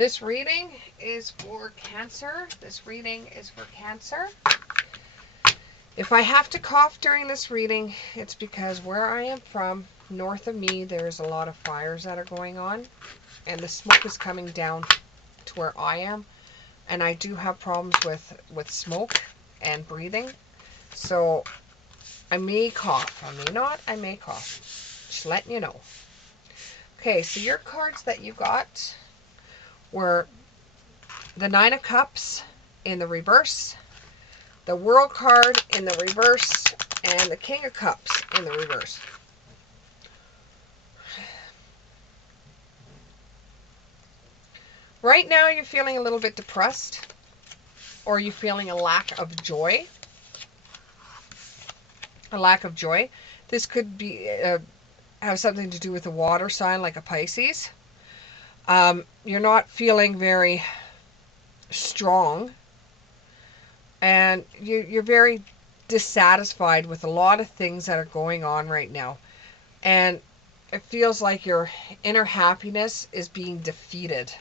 This reading is for Cancer. This reading is for Cancer. If I have to cough during this reading, it's because where I am from, north of me, there's a lot of fires that are going on. And the smoke is coming down to where I am. And I do have problems with smoke and breathing. So I may cough. I may not. I may cough. Just letting you know. Okay, so your cards that you got were the Nine of Cups in the reverse, the World card in the reverse, and the King of Cups in the reverse. Right now you're feeling a little bit depressed, or you're feeling a lack of joy. A lack of joy. This could be have something to do with a water sign like a Pisces. You're not feeling very strong, and you're very dissatisfied with a lot of things that are going on right now, and it feels like your inner happiness is being defeated.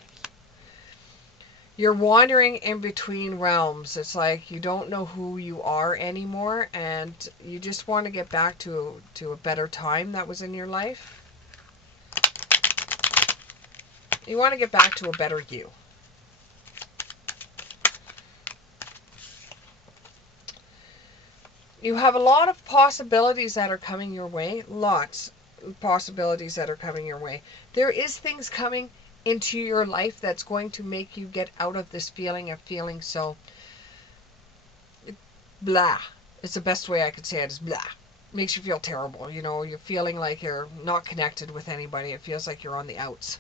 You're wandering in between realms. It's like you don't know who you are anymore, and you just want to get back to a better time that was in your life. You want to get back to a better you. You have a lot of possibilities that are coming your way. Lots of possibilities that are coming your way. There is things coming into your life that's going to make you get out of this feeling of feeling so blah. It's the best way I could say it, is blah. Makes you feel terrible. You know, you're feeling like you're not connected with anybody. It feels like you're on the outs.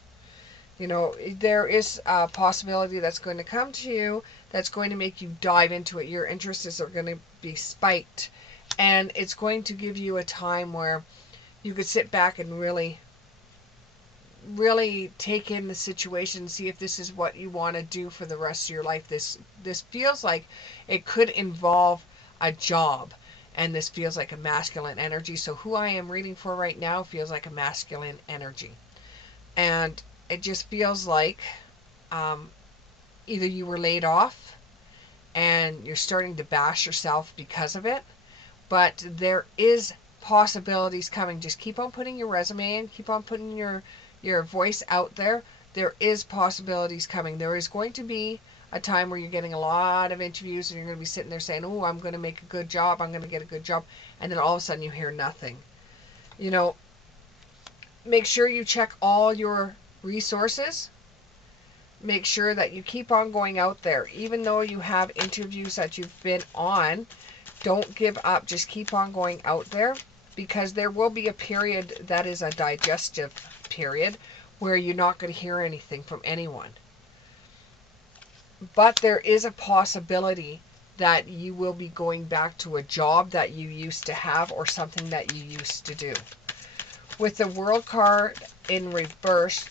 You know, there is a possibility that's going to come to you that's going to make you dive into it. Your interests are going to be spiked, and it's going to give you a time where you could sit back and really take in the situation, see if this is what you want to do for the rest of your life. This feels like it could involve a job, and this feels like a masculine energy. So who I am reading for right now feels like a masculine energy, and it just feels like either you were laid off and you're starting to bash yourself because of it, but there is possibilities coming. Just keep on putting your resume in, keep on putting your voice out there. There is possibilities coming. There is going to be a time where you're getting a lot of interviews and you're going to be sitting there saying, oh, I'm going to make a good job, I'm going to get a good job, and then all of a sudden you hear nothing. You know, make sure you check all your resources. Make sure that you keep on going out there. Even though you have interviews that you've been on, don't give up. Just keep on going out there, because there will be a period that is a digestive period where you're not going to hear anything from anyone. But there is a possibility that you will be going back to a job that you used to have or something that you used to do. With the World card in reverse,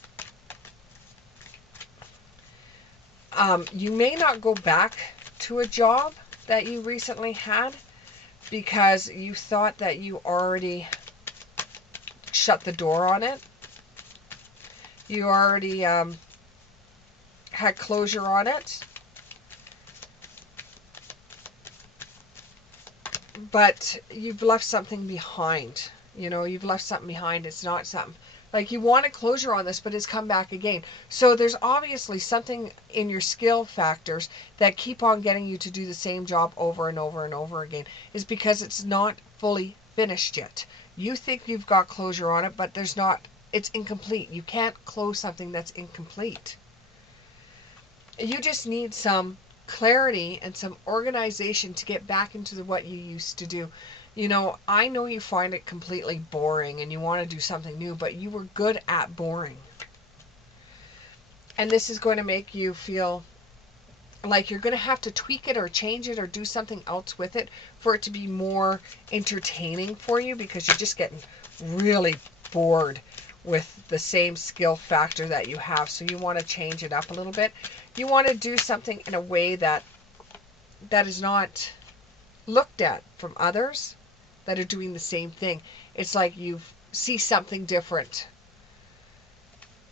you may not go back to a job that you recently had because you thought that you already shut the door on it. You already had closure on it. But you've left something behind. You know, you've left something behind. It's not something like you wanted closure on this, but it's come back again. So there's obviously something in your skill factors that keep on getting you to do the same job over and over and over again, is because it's not fully finished yet. You think you've got closure on it, but there's not. It's incomplete. You can't close something that's incomplete. You just need some clarity and some organization to get back into what you used to do. You know, I know you find it completely boring and you want to do something new, but you were good at boring. And this is going to make you feel like you're going to have to tweak it or change it or do something else with it for it to be more entertaining for you, because you're just getting really bored with the same skill factor that you have. So you want to change it up a little bit. You want to do something in a way that is not looked at from others that are doing the same thing. It's like you see something different.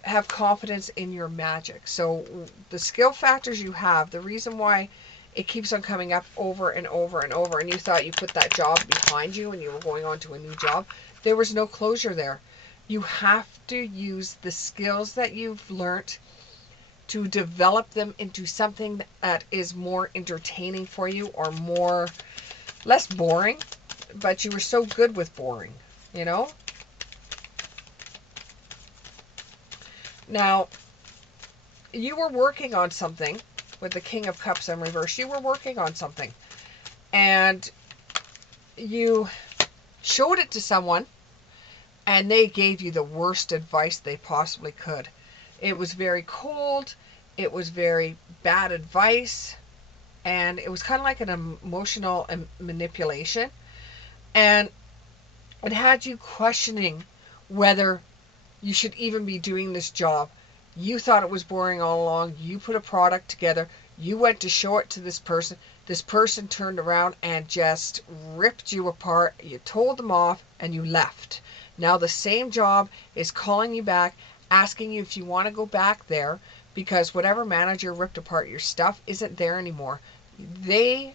have confidence in your magic. So the skill factors you have, the reason why it keeps on coming up over and over and over, and you thought you put that job behind you and you were going on to a new job, there was no closure there. You have to use the skills that you've learned to develop them into something that is more entertaining for you, or more, less boring. But you were so good with boring, you know? Now, you were working on something with the King of Cups in reverse. You were working on something, and you showed it to someone, and they gave you the worst advice they possibly could. It was very cold. It was very bad advice. And it was kind of like an emotional manipulation. And it had you questioning whether you should even be doing this job. You thought it was boring all along. You put a product together. You went to show it to this person. This person turned around and just ripped you apart. You told them off and you left. Now the same job is calling you back, asking you if you want to go back there, because whatever manager ripped apart your stuff isn't there anymore. They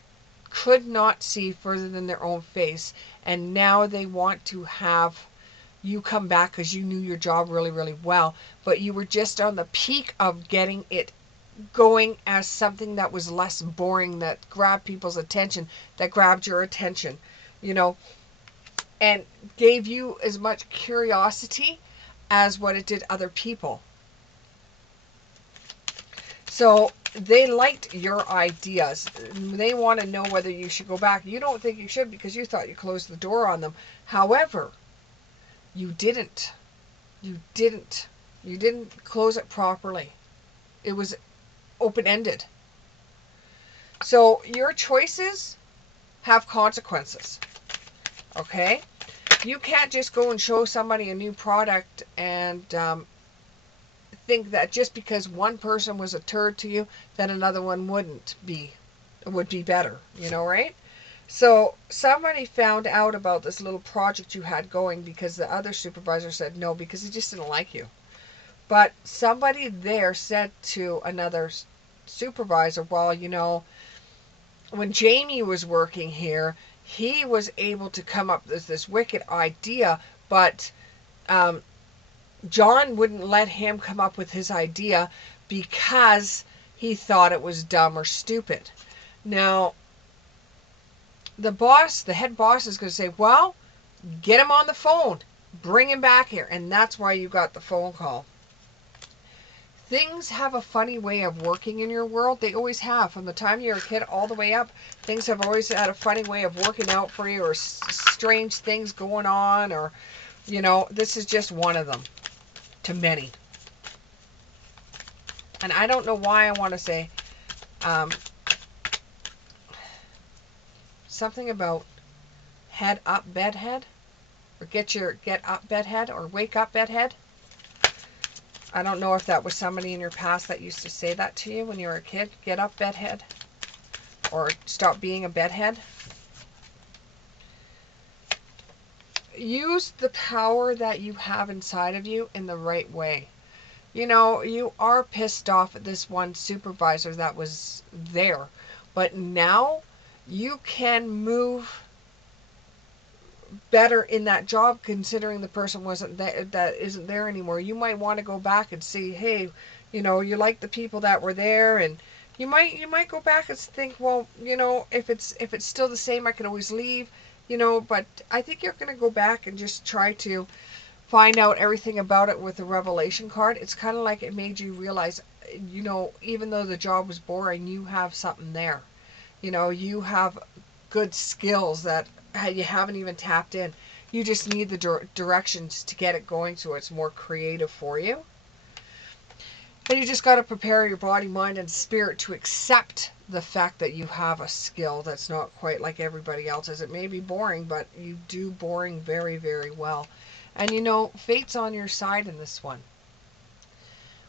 could not see further than their own face, and now they want to have you come back because you knew your job really, really well, but you were just on the peak of getting it going as something that was less boring, that grabbed people's attention, that grabbed your attention, you know, and gave you as much curiosity as what it did other people. So they liked your ideas. They want to know whether you should go back. You don't think you should because you thought you closed the door on them. However, you didn't. You didn't. You didn't close it properly. It was open-ended. So your choices have consequences. Okay? You can't just go and show somebody a new product and think that just because one person was a turd to you, that another one would be better. You know, right? So somebody found out about this little project you had going because the other supervisor said no, because he just didn't like you. But somebody there said to another supervisor, well, you know, when Jamie was working here, he was able to come up with this wicked idea, but John wouldn't let him come up with his idea because he thought it was dumb or stupid. Now, the boss, the head boss, is going to say, well, get him on the phone. Bring him back here. And that's why you got the phone call. Things have a funny way of working in your world. They always have. From the time you're a kid all the way up, things have always had a funny way of working out for you, or strange things going on, or, you know, this is just one of them to many. And I don't know why I want to say something about head up, bedhead, or get up, bedhead, or wake up, bedhead. I don't know if that was somebody in your past that used to say that to you when you were a kid. Get up, bedhead. Or stop being a bedhead. Use the power that you have inside of you in the right way. You know, you are pissed off at this one supervisor that was there. But now you can move better in that job, considering the person wasn't there, that isn't there anymore. You might want to go back and see, hey, you know, you like the people that were there, and you might go back and think, well, you know, if it's still the same, I can always leave, you know. But I think you're going to go back and just try to find out everything about it with the revelation card. It's kind of like it made you realize, you know, even though the job was boring, you have something there. You know, you have good skills that you haven't even tapped in. You just need the directions to get it going so it's more creative for you. And you just got to prepare your body, mind, and spirit to accept the fact that you have a skill that's not quite like everybody else's. It may be boring, but you do boring very, very well. And you know, fate's on your side in this one.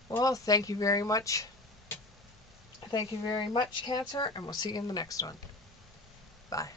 Well, thank you very much. Thank you very much, Cancer, and we'll see you in the next one. Bye.